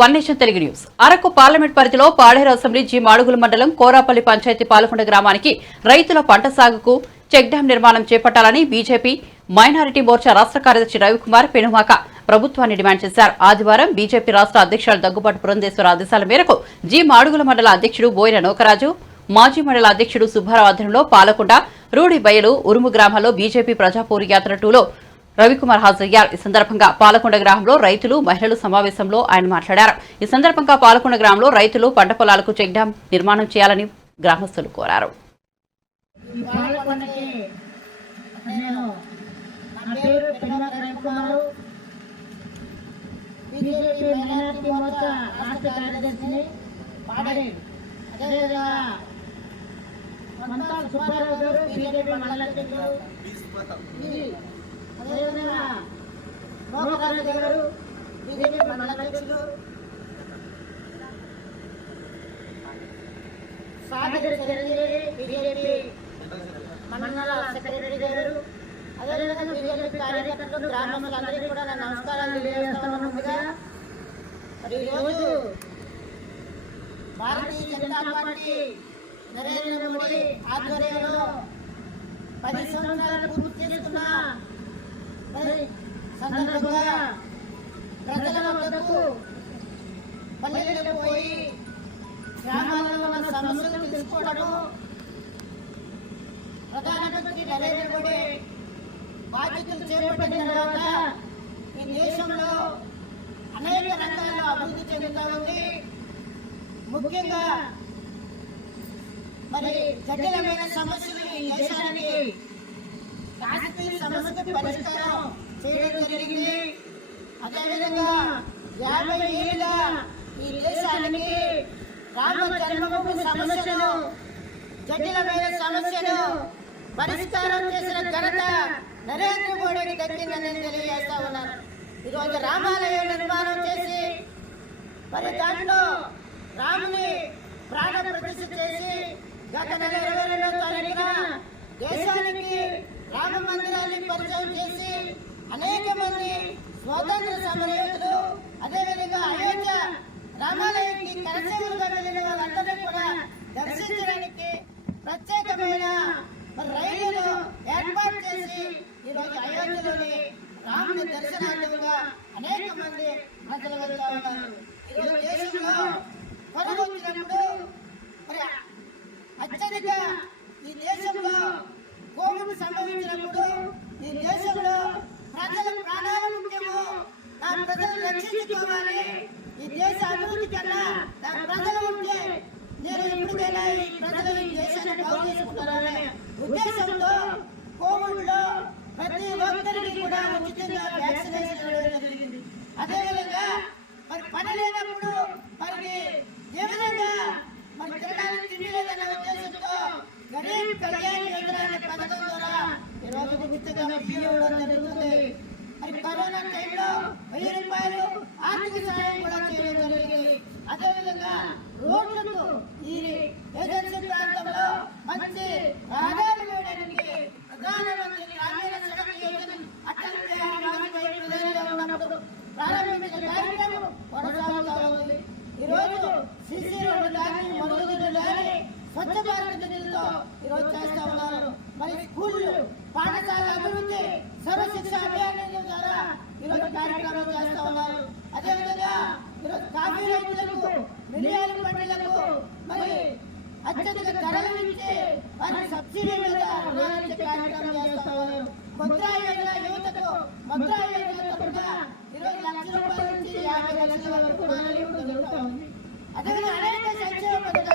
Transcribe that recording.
One nation Telugu news. Araku parliament పరిధిలో Paderu assembly G Madugula మండలం కోరాపల్లి పంచాయతీ పాలకొండ గ్రామానికి రైతుల పంట సాగుకు చెక్ డ్యాం నిర్మాణం చేపట్టాలని బీజేపీ మైనారిటీ మోర్చా రాష్ట్ర కార్యదర్శి రవికుమార్ పెనుమాక ప్రభుత్వాన్ని డిమాండ్ చేశారు. ఆదివారం బీజేపీ రాష్ట్ర అధ్యక్షుడు దగ్గుబాటు పురంధేశ్వర ఆదేశాల మేరకు జి మాడుగుల మండల అధ్యక్షుడు బోయిన నోకరాజు మాజీ మండల అధ్యక్షుడు సుబ్బారావు ఆధ్వర్యంలో పాలకొండ రూడి బయలు ఉరుము గ్రామాల్లో బీజేపీ ప్రజాపూరి యాత్ర టూలో రవికుమార్ హాజరయ్యారు. ఈ సందర్భంగా పాలకొండ గ్రామంలో రైతులు మహిళలు సమావేశంలో ఆయన మాట్లాడారు. ఈ సందర్భంగా పాలకొండ గ్రామంలో రైతులు పంట పొలాలకు చెక్ డ్యాం నిర్మాణం చేయాలని గ్రామస్తులు కోరారు. సుబ్బారావు గారు బీజేపీ మండల అధ్యక్షుడు అదేవిధంగా మోహరాజు గారు బీజేపీ మండల అధ్యక్షుడు సాగర్ చిరంజీవి బీజేపీ మండల సెక్రటరీ గారు అదేవిధంగా బీజేపీ కార్యకర్తలు గ్రామస్తులందరికీ కూడా నా నమస్కారాలు తెలియజేస్తాను ముందుగా. మరి ఈరోజు భారతీయ జనతా పార్టీ నరేంద్ర మోడీ ఆధ్వర్యంలో పది సంవత్సరాలు పూర్తి చేసుకున్న సందర్భంగా ప్రజల వద్దకు పల్లెలకు పోయి గ్రామాల్లో ఉన్న సమస్యలు తెలుసుకోవడం ప్రధానమంత్రి నరేంద్ర మోడీ బాధ్యతలు చేపట్టిన తర్వాత ఈ దేశంలో అనేక రంగాల్లో అభివృద్ధి చెందుతా ఉంది. ముఖ్యంగా మరి జటిలమైన సమస్యలు సమస్యకు పరిష్కారం చేయడం జరిగింది. అదేవిధంగా యాభై ఏళ్ళుగా ఈ దేశానికి రామ జన్మభూమి సమస్యను జటిలమైన సమస్యను పరిష్కారం చేసిన ఘనత నరేంద్ర మోడీకి దక్కిందని నేను తెలియజేస్తా ఉన్నాను. ఈరోజు రామాలయం నిర్మాణం చేసి మరి దాంట్లో రాముని ప్రాణ ప్రతిష్ఠ చేసి గత నెల ఇరవై రెండవ తారీఖున దేశానికి రామ మందిరాన్ని పరిచయం చేసి అనేక మంది స్వాతంత్ర సమరయోధులు అదేవిధంగా అయోధ్య రామాలయానికి కరసేవులుగా వెళ్ళిన వాళ్ళందరినీ కూడా దర్శించడానికి ప్రత్యేకమైన రైళ్ళను ఏర్పాటు చేసి ఈరోజు అయోధ్యలోని రాముని దర్శనార్థంగా అనేక మంది ప్రజలు వెళ్తా ఉన్నారు. ఈరోజు దేశంలో కరువు మరి అత్యధిక ఈ దేశంలో కోవిడ్ సంభవించినప్పుడు ఈ దేశంలో ప్రజల ప్రాణాలు ముఖ్యము. నా ప్రజలు రక్షించుకోవాలి. ఈ దేశ అభివృద్ధి కన్నా నా ప్రజలు ఉంటే నేను ఎప్పటికైనా ఈ ప్రజలు ఈ దేశాన్ని బాగు చేసుకుంటారనే ఉద్దేశంతో కోవిడ్లో ప్రతి ఒక్కరికి కూడా ఉచితంగా వ్యాక్సినేషన్ ఇవ్వడం జరిగింది. అదేవిధంగా మరి పని లేనప్పుడు మరి ఏ విధంగా మరి తినడానికి తిండి లేదన్న ఉద్దేశంతో గరీబ్ కళ్యాణ్ యోజన అనే పథకం ద్వారా ఈరోజు ఉచితంగా బియ్యం ఇవ్వడం జరుగుతుంది. కరోనా టైంలో వెయ్యి రూపాయలు ఆర్థిక సహాయం కూడా చేయడం జరిగింది. అదేవిధంగా రోడ్లకు ఈ ఏజెన్సీ ప్రాంతంలో మంచి రహదారి స్వచ్ఛ భారత్ నిధులతో ఈరోజు చేస్తా ఉన్నారు. మరి స్కూళ్ళు పాఠశాల అభివృద్ధి సర్వశిక్ష అభియాన్ ద్వారా ఈరోజు కార్యక్రమం చేస్తా ఉన్నారు. అదేవిధంగా ఈరోజు కాఫీ రైతులకు మిలియాల పంటలకు మరి అత్యధిక ధరలు ఇచ్చి వారి సబ్సిడీ మీద రుణాలు కార్యక్రమం చేస్తా ఉన్నారు. ముద్రా యోజన యువతకు ముద్రా యోజన తరపున ఈరోజు లక్ష రూపాయల నుంచి యాభై లక్షల వరకు రుణాలు ఇవ్వడం జరుగుతూ ఉంది. అదేవిధంగా అనేక సంక్షేమ పథకాలు